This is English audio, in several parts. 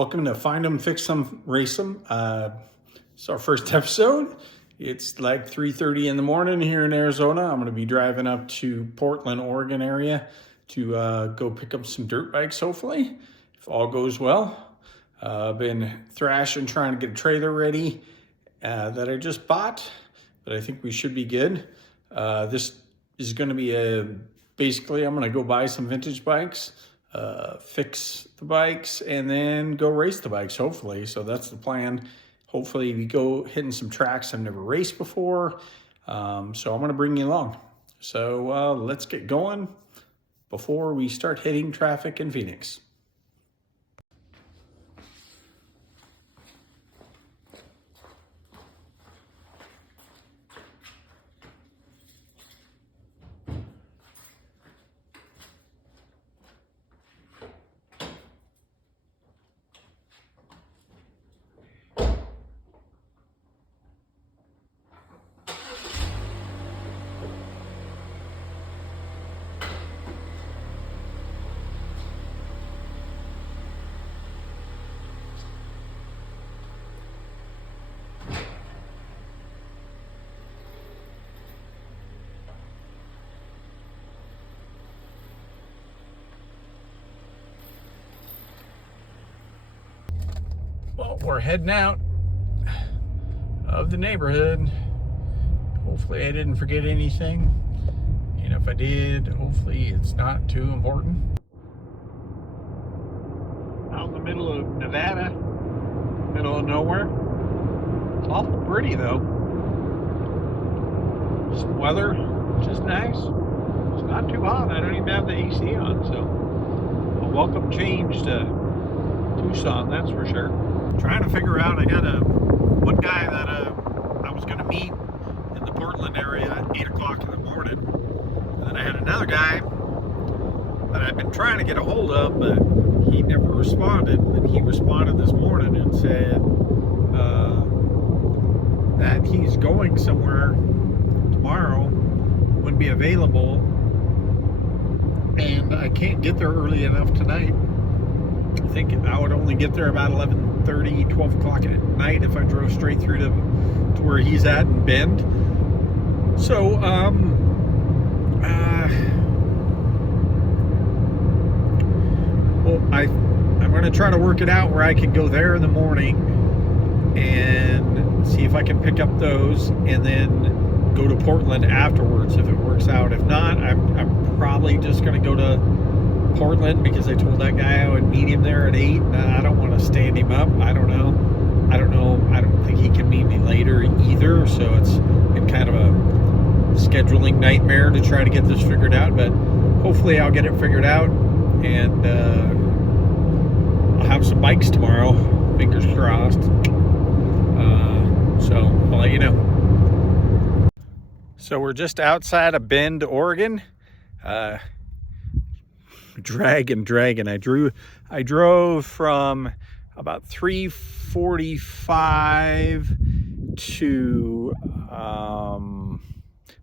Welcome to Find 'em, Fix 'em, Race 'em. It's our first episode. It's like 3:30 in the morning here in Arizona. I'm going to be driving up to Portland, Oregon area to go pick up some dirt bikes, hopefully, if all goes well. I've been thrashing, trying to get a trailer ready that I just bought, but I think we should be good. This is going to be basically, I'm going to go buy some vintage bikes, fix the bikes, and then go race the bikes, hopefully. So that's the plan. Hopefully we go hitting some tracks I've never raced before. So I'm going to bring you along. So let's get going before we start hitting traffic in Phoenix. Well, we're heading out of the neighborhood. Hopefully I didn't forget anything. And if I did, hopefully it's not too important. Out in the middle of Nevada, middle of nowhere. It's awful pretty though. Some weather, which is nice. It's not too hot. I don't even have the AC on, so a welcome change to Tucson, that's for sure. Trying to figure out, I got one guy that I was going to meet in the Portland area at 8 o'clock in the morning. And then I had another guy that I've been trying to get a hold of, but he never responded. And he responded this morning and said that he's going somewhere tomorrow, wouldn't be available, and I can't get there early enough tonight. I think I would only get there about 11:30, 12 o'clock at night if I drove straight through to where he's at in Bend. So, well, I'm going to try to work it out where I can go there in the morning and see if I can pick up those and then go to Portland afterwards if it works out. If not, I'm probably just going to go to Portland because I told that guy I would meet him there at 8. I don't want to stand him up. I don't know. I don't think he can meet me later either. So it's been kind of a scheduling nightmare to try to get this figured out. But hopefully I'll get it figured out, and I'll have some bikes tomorrow. Fingers crossed. So I'll let you know. So we're just outside of Bend, Oregon. Dragging. I drove from about 3:45 to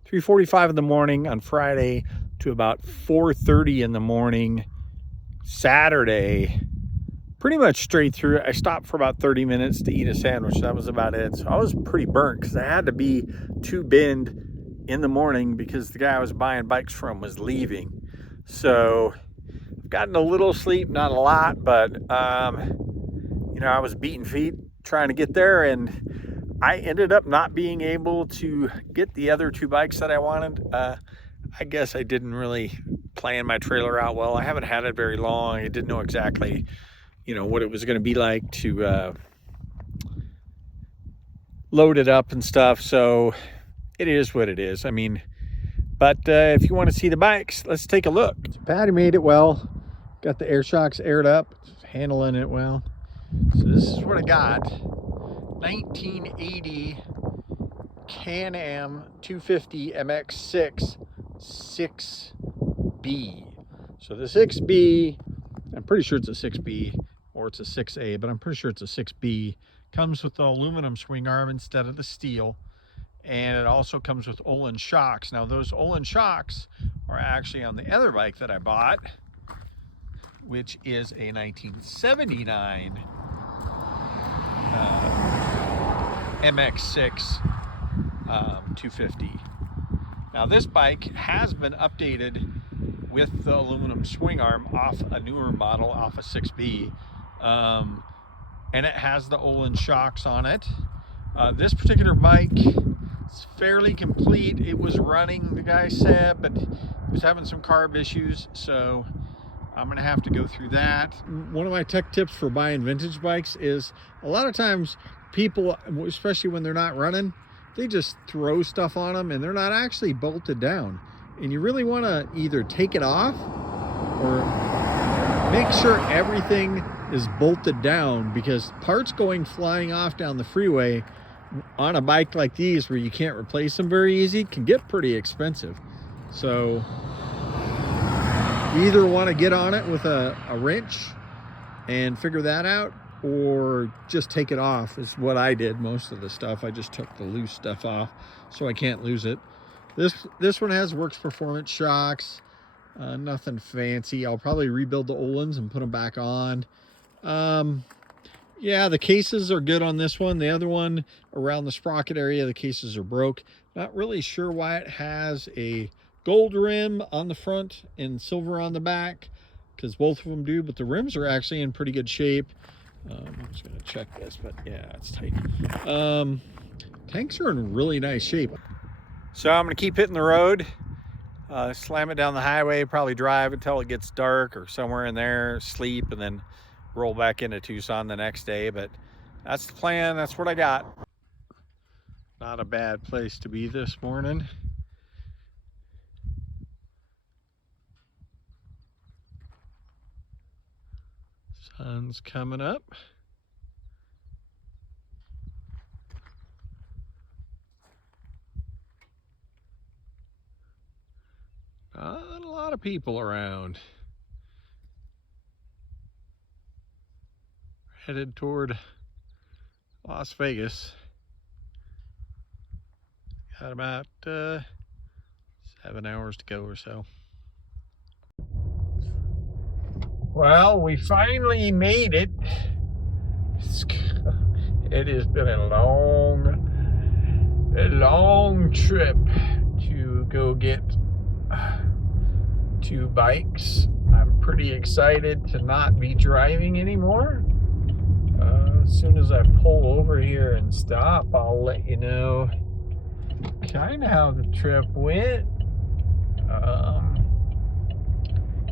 3:45 in the morning on Friday to about 4:30 in the morning Saturday. Pretty much straight through. I stopped for about 30 minutes to eat a sandwich. That was about it. So I was pretty burnt because I had to be to Bend in the morning because the guy I was buying bikes from was leaving. So gotten a little sleep, not a lot, but I was beating feet trying to get there, and I ended up not being able to get the other two bikes that I wanted. I guess I didn't really plan my trailer out well. I haven't had it very long. I didn't know exactly, what it was going to be like to load it up and stuff. So it is what it is. But if you want to see the bikes, let's take a look. Patty made it well. Got the air shocks aired up, handling it well. So this is what I got. 1980 Can-Am 250 MX6 6B. So the 6B, I'm pretty sure it's a 6B or it's a 6A, but I'm pretty sure it's a 6B. Comes with the aluminum swing arm instead of the steel. And it also comes with Olin shocks. Now those Olin shocks are actually on the other bike that I bought, which is a 1979 MX6 250. Now this bike has been updated with the aluminum swing arm off a newer model, off a 6B, and it has the Olin shocks on it. This particular bike is fairly complete. It was running, the guy said, but it was having some carb issues, so I'm gonna have to go through that. One of my tech tips for buying vintage bikes is a lot of times people, especially when they're not running, they just throw stuff on them and they're not actually bolted down. And you really want to either take it off or make sure everything is bolted down, because parts going flying off down the freeway on a bike like these where you can't replace them very easy can get pretty expensive. So you either want to get on it with a wrench and figure that out, or just take it off is what I did. Most of the stuff I just took the loose stuff off so I can't lose it. This one has Works Performance shocks, nothing fancy. I'll probably rebuild the Olins and put them back on. Yeah, the cases are good on this one. The other one around the sprocket area, the cases are broke. Not really sure why it has a gold rim on the front and silver on the back, because both of them do, but the rims are actually in pretty good shape. I'm just gonna check this, but yeah, it's tight. Tanks are in really nice shape. So I'm gonna keep hitting the road, slam it down the highway, probably drive until it gets dark or somewhere in there, sleep, and then roll back into Tucson the next day. But that's the plan. That's what I got. Not a bad place to be this morning. Sun's coming up. Not a lot of people around. Headed toward Las Vegas. Got about 7 hours to go or so. Well, we finally made it. It has been a long trip to go get 2 bikes. I'm pretty excited to not be driving anymore. As soon as I pull over here and stop, I'll let you know kind of how the trip went.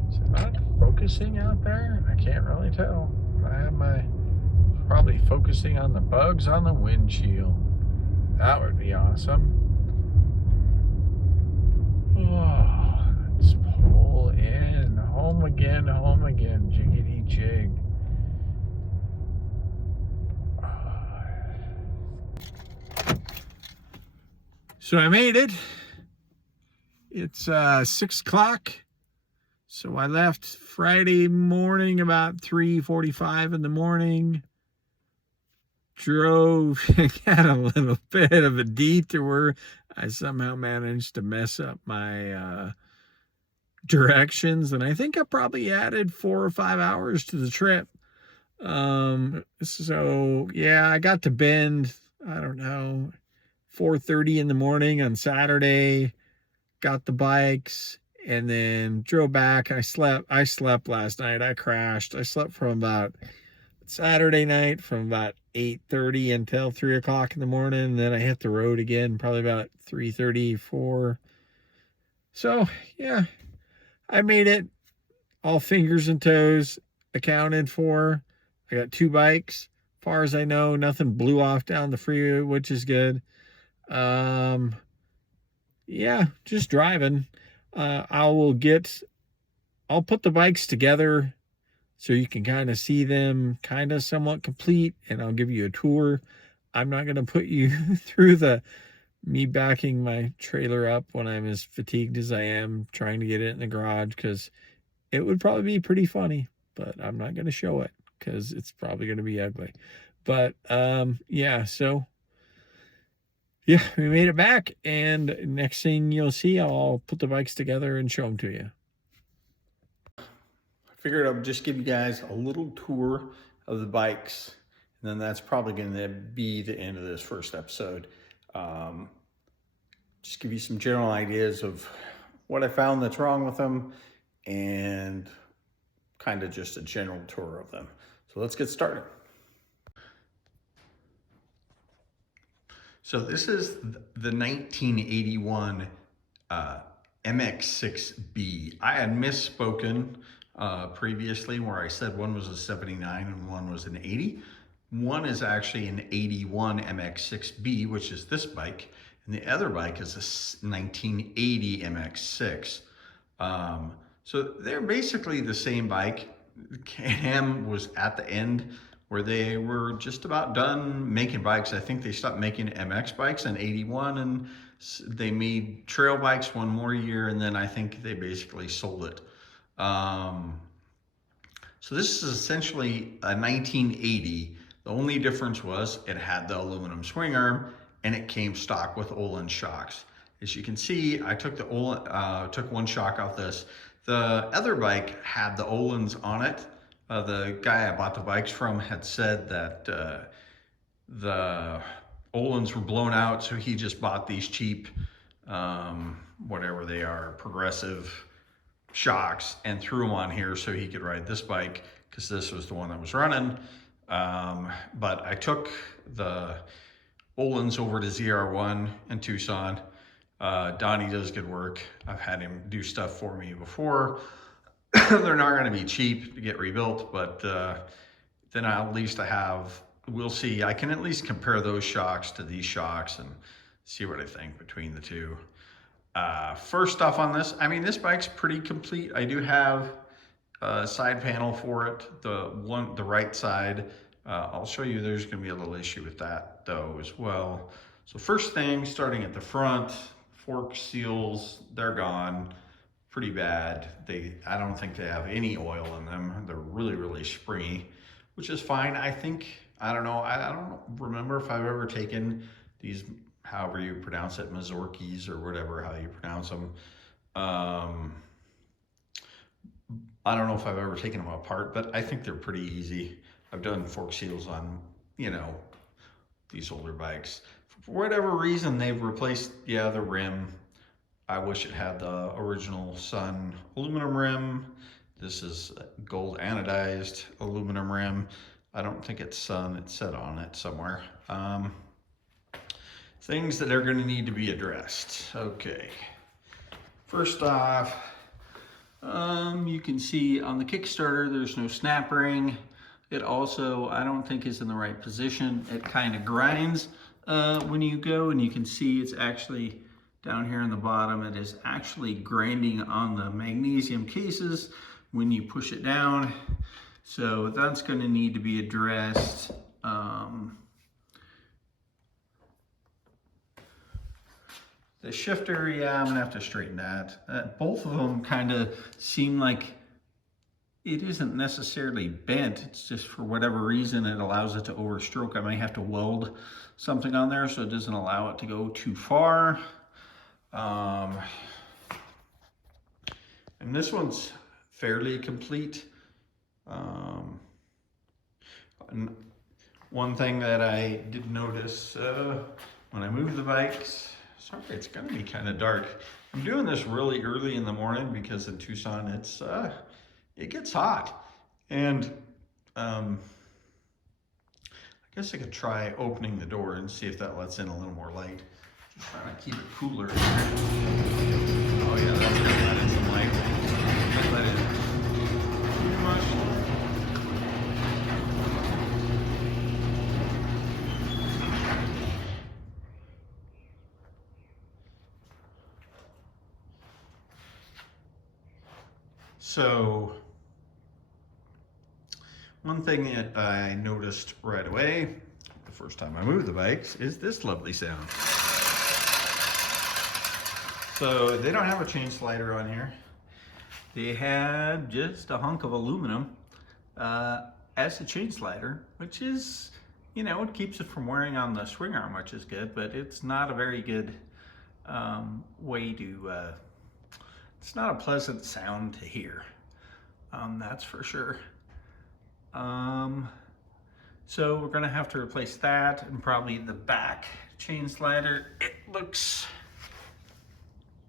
Is it not focusing out there? I can't really tell. I have probably focusing on the bugs on the windshield. That would be awesome. Oh, let's pull in. Home again, jiggity jig. So I made it. It's 6 o'clock. So I left Friday morning about 3:45 in the morning. Drove, got a little bit of a detour. I somehow managed to mess up my directions, and I think I probably added 4 or 5 hours to the trip. So yeah, I got to Bend, I don't know, 4:30 in the morning on Saturday, got the bikes, and then drove back. I slept last night. I crashed. I slept from about Saturday night from about 8:30 until 3 o'clock in the morning. And then I hit the road again, probably about 3:30, 4. So yeah, I made it. All fingers and toes accounted for. I got 2 bikes. As far as I know, nothing blew off down the freeway, which is good. Yeah, just driving. I'll put the bikes together so you can kind of see them kind of somewhat complete, and I'll give you a tour. I'm not going to put you through me backing my trailer up when I'm as fatigued as I am trying to get it in the garage, because it would probably be pretty funny, but I'm not going to show it because it's probably going to be ugly. But yeah, so yeah, we made it back, and next thing you'll see, I'll put the bikes together and show them to you. I figured I'd just give you guys a little tour of the bikes. And then that's probably going to be the end of this first episode. Um, just give you some general ideas of what I found that's wrong with them and kind of just a general tour of them. So let's get started. So this is the 1981 MX6B. I had misspoken previously where I said one was a 79 and one was an 80. One is actually an 81 MX6B, which is this bike, and the other bike is a 1980 MX6. So they're basically the same bike. Can-Am was at the end where they were just about done making bikes. I think they stopped making MX bikes in 81 and they made trail bikes one more year, and then I think they basically sold it. So this is essentially a 1980. The only difference was it had the aluminum swing arm and it came stock with Olin shocks. As you can see, I took took one shock off this. The other bike had the Olins on it. The guy I bought the bikes from had said that the Olins were blown out, so he just bought these cheap, whatever they are, progressive shocks, and threw them on here so he could ride this bike because this was the one that was running. But I took the Olins over to ZR1 in Tucson. Donnie does good work. I've had him do stuff for me before. They're not going to be cheap to get rebuilt, but then at least we'll see. I can at least compare those shocks to these shocks and see what I think between the two. First off on this, I mean, this bike's pretty complete. I do have a side panel for it, the right side. I'll show you there's going to be a little issue with that though as well. So first thing, starting at the front, fork seals, they're gone. Pretty bad. I don't think they have any oil in them. They're really, really springy, which is fine. I don't know. I don't remember if I've ever taken these, however you pronounce it, Mazorkis or whatever, how you pronounce them. I don't know if I've ever taken them apart, but I think they're pretty easy. I've done fork seals on, these older bikes. For whatever reason, they've replaced, the rim. I wish it had the original Sun aluminum rim. This is gold anodized aluminum rim. I don't think it's Sun, it's set on it somewhere. Things that are going to need to be addressed. Okay. First off, you can see on the Kickstarter there's no snap ring. It also, I don't think, is in the right position. It kind of grinds when you go, and you can see it's actually down here in the bottom. It is actually grinding on the magnesium cases when you push it down. So that's going to need to be addressed. The shifter, I'm gonna have to straighten that. Both of them kind of seem like it isn't necessarily bent. It's just for whatever reason it allows it to overstroke. I might have to weld something on there so it doesn't allow it to go too far. And this one's fairly complete. And one thing that I did notice when I moved the bikes, sorry, it's gonna be kind of dark. I'm doing this really early in the morning because in Tucson it gets hot, and I guess I could try opening the door and see if that lets in a little more light. Just trying to keep it cooler. Oh yeah, that's gonna let in some light. Let in too much. So one thing that I noticed right away, the first time I moved the bikes, is this lovely sound. So they don't have a chain slider on here. They had just a hunk of aluminum as a chain slider, which is, it keeps it from wearing on the swing arm, which is good, but it's not a very good way to, it's not a pleasant sound to hear. That's for sure. So we're gonna have to replace that and probably the back chain slider. It looks,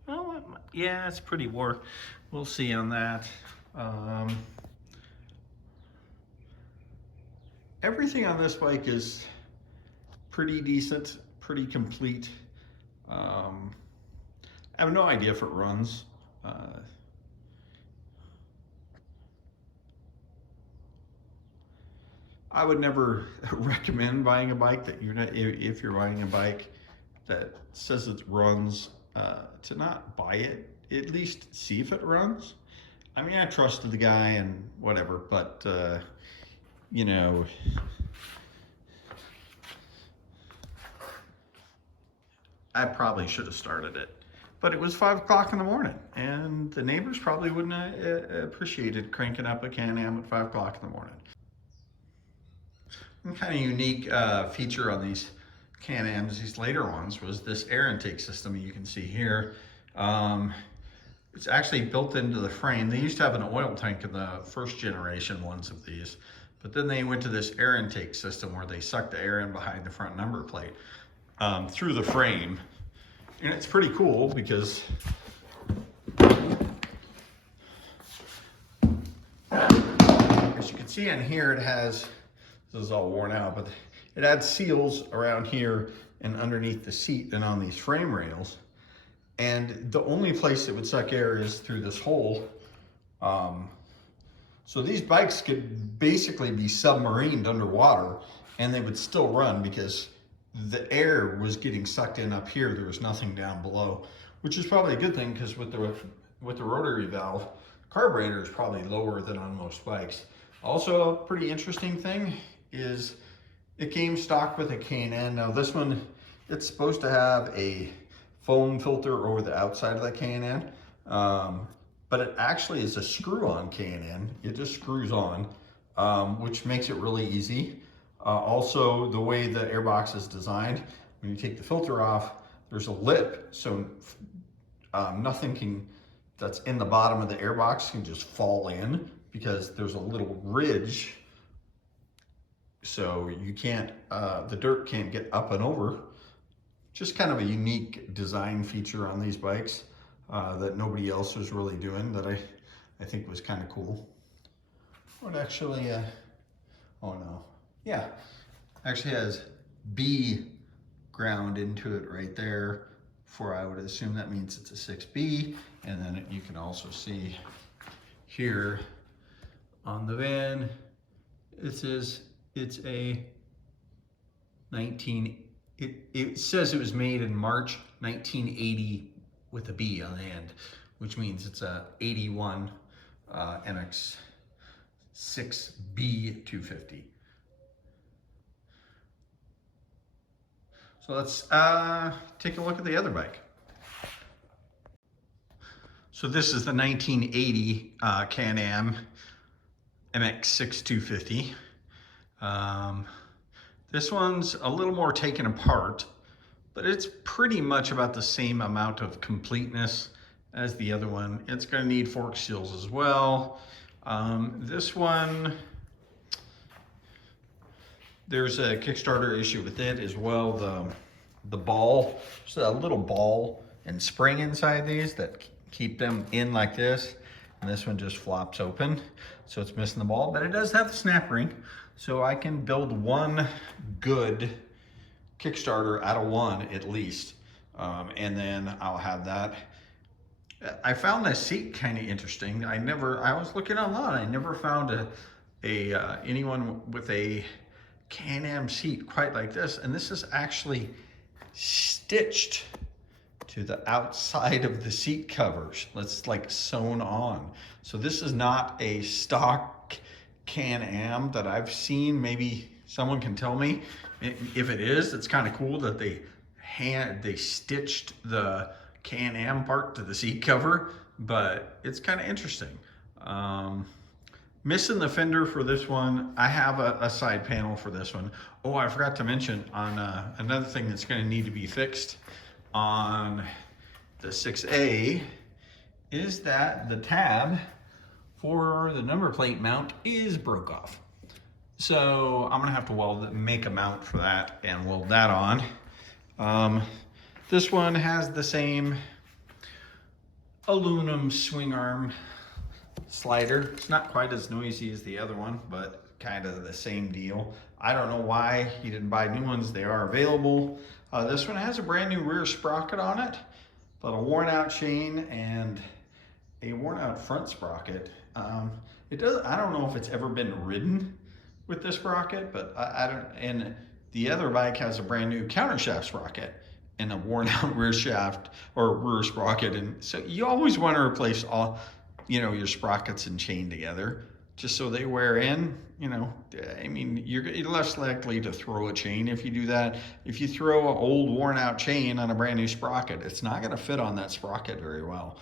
well, yeah, it's pretty wore. We'll see on that. Everything on this bike is pretty decent, pretty complete. I have no idea if it runs. I would never recommend buying a bike that you're not, if you're buying a bike that says it runs, to not buy it, at least see if it runs. I mean, I trusted the guy and whatever, but you know, I probably should have started it. But it was 5 o'clock in the morning, and the neighbors probably wouldn't have appreciated cranking up a Can-Am at 5 o'clock in the morning. One kind of unique feature on these Can-Ams, these later ones, was this air intake system you can see here. It's actually built into the frame. They used to have an oil tank in the first generation ones of these, but then they went to this air intake system where they suck the air in behind the front number plate through the frame. And it's pretty cool because as you can see on here, it has, this is all worn out, but it adds seals around here and underneath the seat and on these frame rails. And the only place it would suck air is through this hole. So these bikes could basically be submarined underwater and they would still run because the air was getting sucked in up here. There was nothing down below, which is probably a good thing because with the rotary valve, carburetor is probably lower than on most bikes. Also, a pretty interesting thing is it came stock with a K&N. Now this one, it's supposed to have a foam filter over the outside of the K&N, but it actually is a screw-on K&N. It just screws on, which makes it really easy. Also, the way the airbox is designed, when you take the filter off, there's a lip, so nothing that's in the bottom of the airbox can just fall in because there's a little ridge, so you can't, the dirt can't get up and over. Just kind of a unique design feature on these bikes that nobody else was really doing that I think was kind of cool. What actually, oh no. Yeah, actually has B ground into it right there, for I would assume that means it's a 6B. And then you can also see here on the van, it says it's a it says it was made in March 1980 with a B on the end, which means it's a 81 MX 6B 250. So let's take a look at the other bike. So this is the 1980 Can-Am MX-6 250. This one's a little more taken apart, but it's pretty much about the same amount of completeness as the other one. It's going to need fork seals as well. This one, there's a Kickstarter issue with it as well. The ball, there's a little ball and spring inside these that keep them in like this. And this one just flops open, so it's missing the ball, but it does have the snap ring. So I can build one good Kickstarter out of one at least. And then I'll have that. I found this seat kind of interesting. I was looking online, I never found anyone with a Can-Am seat quite like this. And this is actually stitched to the outside of the seat covers. It's like sewn on. So this is not a stock Can-Am that I've seen. Maybe someone can tell me if it is. It's kind of cool that they stitched the Can-Am part to the seat cover, but it's kind of interesting. Missing the fender for this one. I have a side panel for this one. Oh, I forgot to mention on another thing that's going to need to be fixed on the 6A is that the tab for the number plate mount is broke off. So I'm gonna have to make a mount for that and weld that on. This one has the same aluminum swing arm slider. It's not quite as noisy as the other one, but kind of the same deal. I don't know why he didn't buy new ones. They are available. This one has a brand new rear sprocket on it, but a worn out chain and a worn out front sprocket. I don't know if it's ever been ridden with this sprocket, but I don't, and the other bike has a brand new countershaft sprocket and a worn out rear shaft or rear sprocket. And so you always want to replace all, your sprockets and chain together just so they wear in. I mean, you're less likely to throw a chain if you do that. If you throw an old worn out chain on a brand new sprocket, it's not going to fit on that sprocket very well.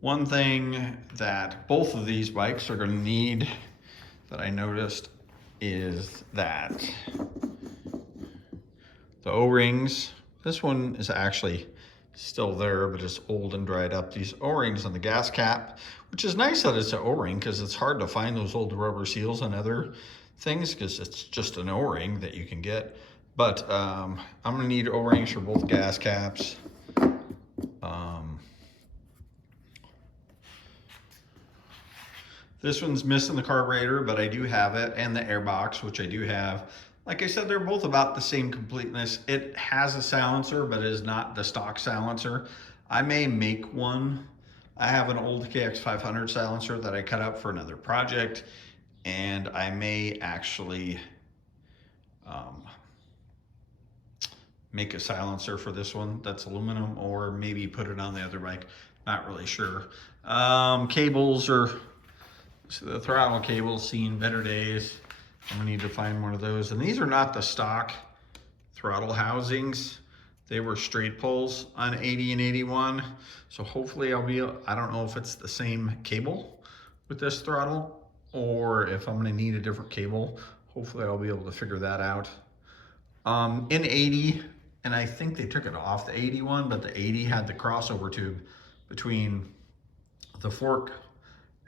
One thing that both of these bikes are going to need that I noticed is that the O-rings, this one is actually still there, but it's old and dried up. These O-rings on the gas cap, which is nice that it's an O-ring because it's hard to find those old rubber seals on other things because it's just an O-ring that you can get. But I'm gonna need O-rings for both gas caps. This one's missing the carburetor, but I do have it, and the airbox, which I do have. Like I said, they're both about the same completeness. It has a silencer, but it is not the stock silencer. I may make one. I have an old KX500 silencer that I cut up for another project, and I may actually make a silencer for this one that's aluminum, or maybe put it on the other bike. Not really sure. Cables are... So the throttle cable's seen better days. I'm gonna need to find one of those. And these are not the stock throttle housings. They were straight pulls on 80 and 81. So hopefully I don't know if it's the same cable with this throttle or if I'm gonna need a different cable. Hopefully I'll be able to figure that out. In 80, and I think they took it off the 81, but the 80 had the crossover tube between the fork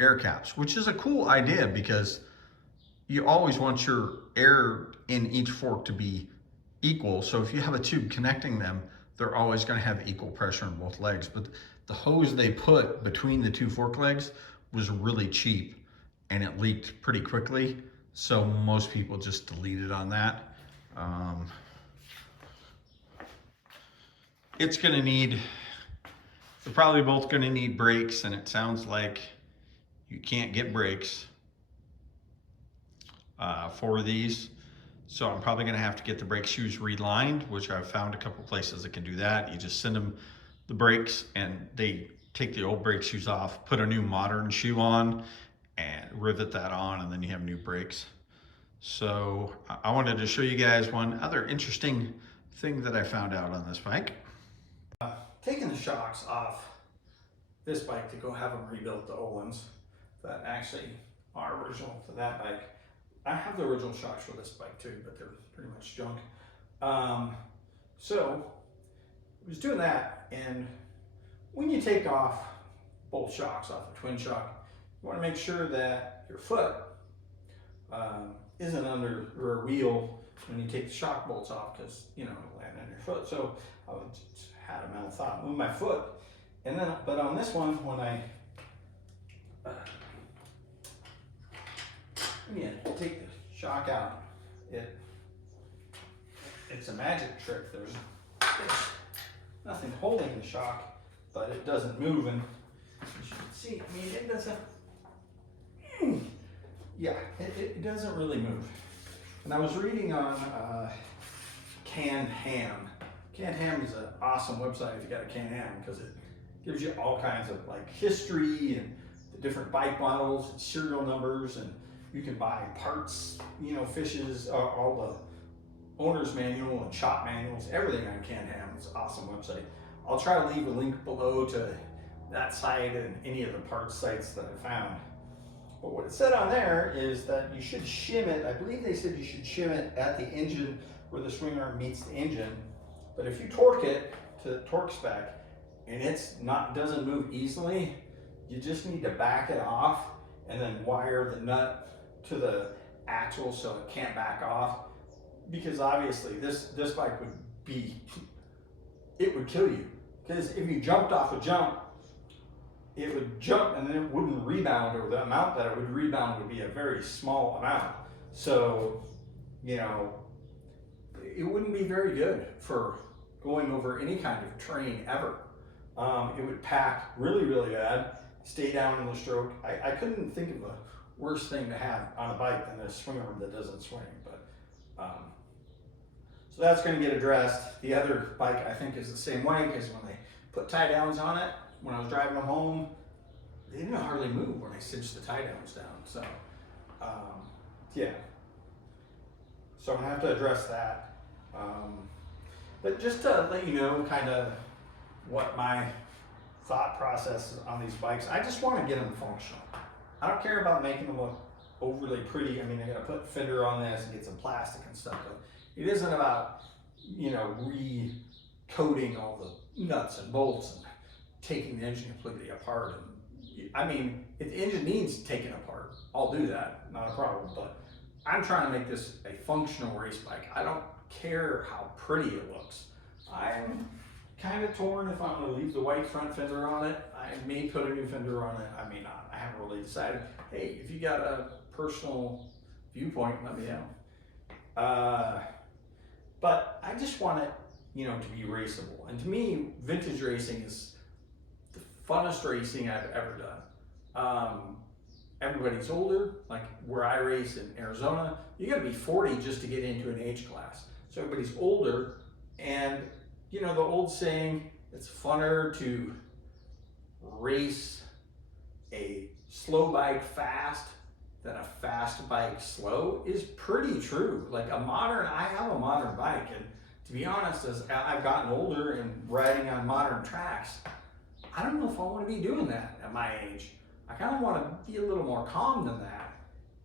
air caps, which is a cool idea because you always want your air in each fork to be equal. So if you have a tube connecting them, they're always going to have equal pressure on both legs. But the hose they put between the two fork legs was really cheap and it leaked pretty quickly. So most people just deleted on that. It's going to need, they're probably both going to need brakes, and it sounds like you can't get brakes for these. So I'm probably gonna have to get the brake shoes relined, which I've found a couple places that can do that. You just send them the brakes and they take the old brake shoes off, put a new modern shoe on and rivet that on, and then you have new brakes. So I wanted to show you guys one other interesting thing that I found out on this bike. Taking the shocks off this bike to go have them rebuilt, the old ones that actually are original to that bike. I have the original shocks for this bike too, but they're pretty much junk. So I was doing that, and when you take off both shocks off a twin shock, you want to make sure that your foot isn't under your wheel when you take the shock bolts off, because it'll land on your foot. So I just had a mental thought, move my foot, and then but on this one, when I take the shock out, it's a magic trick. There's nothing holding the shock, but it doesn't move, and as you can see, it doesn't, it doesn't really move. And I was reading on Canned Ham. Canned Ham is an awesome website if you got a canned ham, because it gives you all kinds of history and the different bike models and serial numbers, and you can buy parts, fishes, all the owner's manual and shop manuals, everything on Canned Ham. It's an awesome website. I'll try to leave a link below to that site and any of the parts sites that I found. But what it said on there is that you should shim it. I believe they said you should shim it at the engine where the swing arm meets the engine. But if you torque it to the torque spec and doesn't move easily, you just need to back it off and then wire the nut to the axle so it can't back off. Because obviously this bike would be, it would kill you. Because if you jumped off a jump, it would jump and then it wouldn't rebound, or the amount that it would rebound would be a very small amount. So, you know, it wouldn't be very good for going over any kind of terrain ever. It would pack really, really bad, stay down in the stroke. I couldn't think of a worse thing to have on a bike than a swing arm that doesn't swing. But so that's going to get addressed. The other bike I think is the same way, because when they put tie downs on it, when I was driving them home, they didn't hardly move when I cinched the tie downs down. So yeah, so I'm gonna have to address that. But just to let you know kind of what my thought process is on these bikes, I just want to get them functional. I don't care about making them look overly pretty. I mean, I got to put fender on this and get some plastic and stuff, but it isn't about, you know, recoating all the nuts and bolts and taking the engine completely apart. And I mean, if the engine needs taken apart, I'll do that, not a problem. But I'm trying to make this a functional race bike. I don't care how pretty it looks. I'm kind of torn if I'm going to leave the white front fender on it. I may put a new fender on it. I may not. I haven't really decided. Hey, if you got a personal viewpoint, let me know. But I just want it, you know, to be raceable. And to me, vintage racing is the funnest racing I've ever done. Everybody's older, like where I race in Arizona, you gotta be 40 just to get into an age class. So everybody's older, and you know, the old saying, it's funner to race a slow bike fast than a fast bike slow is pretty true. Like I have a modern bike, and to be honest, as I've gotten older and riding on modern tracks, I don't know if I want to be doing that at my age. I kind of want to be a little more calm than that.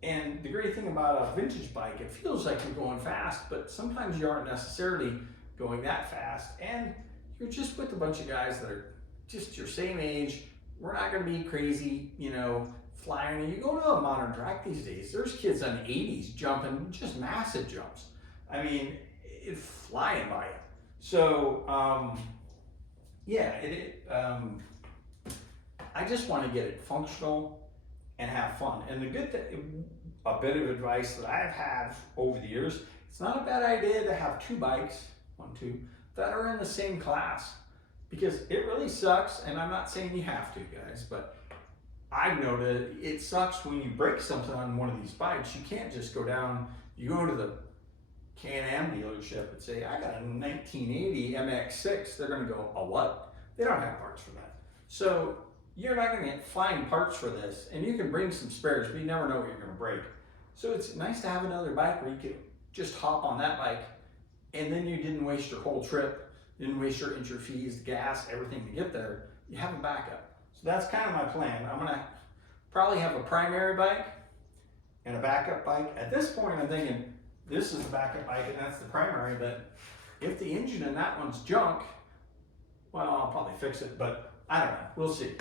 And the great thing about a vintage bike, it feels like you're going fast, but sometimes you aren't necessarily going that fast, and you're just with a bunch of guys that are just your same age. We're not going to be crazy, you know, flying. You go to a modern track these days, there's kids on 80s jumping just massive jumps. I mean, it's flying by you. So, yeah, I just want to get it functional and have fun. And the good thing, a bit of advice that I've had over the years, it's not a bad idea to have two bikes, that are in the same class, because it really sucks. And I'm not saying you have to, guys, but I've noted it sucks when you break something on one of these bikes. You can't just go down, you go to the Can-Am dealership and say, I got a 1980 MX6. They're going to go, a what? They don't have parts for that. So you're not going to get fine parts for this, and you can bring some spares, but you never know what you're going to break. So it's nice to have another bike where you can just hop on that bike, and then you didn't waste your whole trip, didn't waste your entry fees, gas, everything to get there. You have a backup. So that's kind of my plan. I'm going to probably have a primary bike and a backup bike. At this point, I'm thinking this is the backup bike and that's the primary, but if the engine in that one's junk, well, I'll probably fix it, but I don't know. We'll see.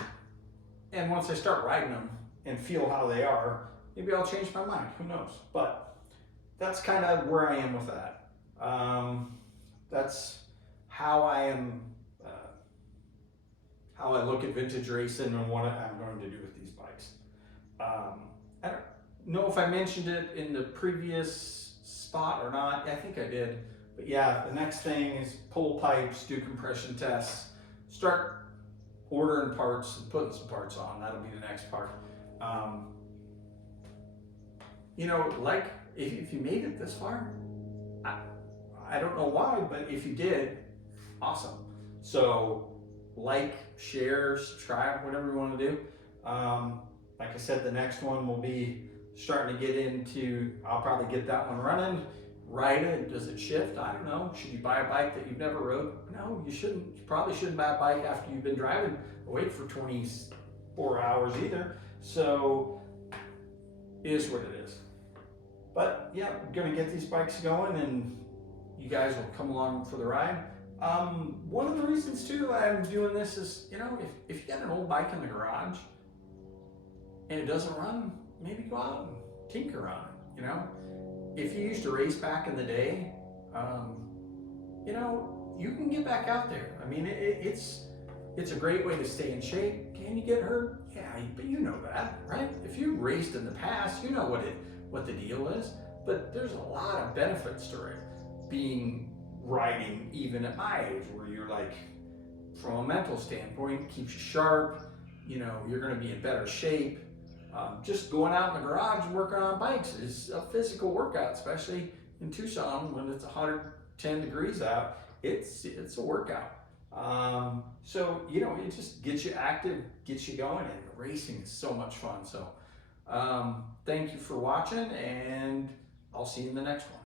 And once I start riding them and feel how they are, maybe I'll change my mind. Who knows? But that's kind of where I am with that. That's how I am, how I look at vintage racing and what I'm going to do with these bikes. I don't know if I mentioned it in the previous spot or not. I think I did. But yeah, the next thing is pull pipes, do compression tests, start ordering parts and putting some parts on. That'll be the next part. You know, like if you made it this far, I don't know why, but if you did, awesome. So like, share, subscribe, whatever you want to do. Like I said, the next one will be starting to get into, I'll probably get that one running, ride it. Does it shift? I don't know. Should you buy a bike that you've never rode? No, you shouldn't. You probably shouldn't buy a bike after you've been driving away for 24 hours either. So it is what it is. But yeah, I'm gonna get these bikes going and you guys will come along for the ride. One of the reasons too I'm doing this is, you know, if you got an old bike in the garage, and it doesn't run, maybe go out and tinker on it, you know? If you used to race back in the day, um, you know, you can get back out there. I mean, it's a great way to stay in shape. Can you get hurt? Yeah, but you know that, right? If you raced in the past, you know what the deal is. But there's a lot of benefits to it. Being riding even at my age, where you're like, from a mental standpoint, keeps you sharp. You know, you're going to be in better shape. Just going out in the garage and working on bikes is a physical workout, especially in Tucson when it's 110 degrees out. It's a workout. So you know, it just gets you active, gets you going, and racing is so much fun. So thank you for watching, and I'll see you in the next one.